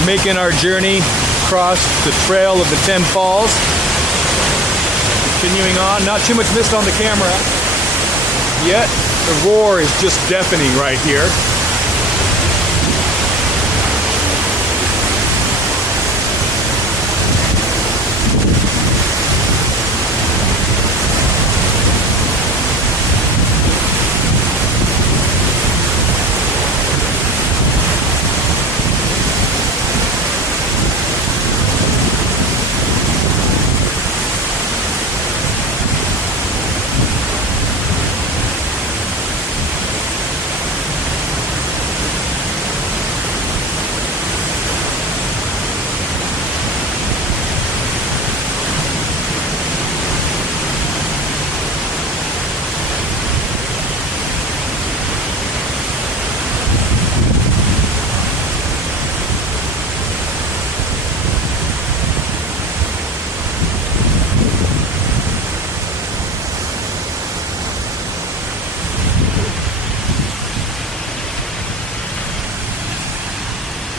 We're making our journey across the trail of the 10 falls. Continuing on, not too much mist on the camera, yet the roar is just deafening right here.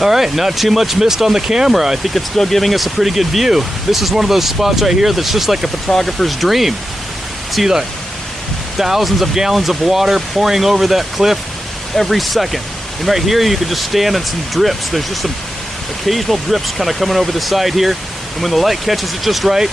All right, not too much mist on the camera. I think it's still giving us a pretty good view. This is one of those spots right here that's just like a photographer's dream. See the thousands of gallons of water pouring over that cliff every second. And right here you can just stand in some drips. There's just some occasional drips kind of coming over the side here. And when the light catches it just right,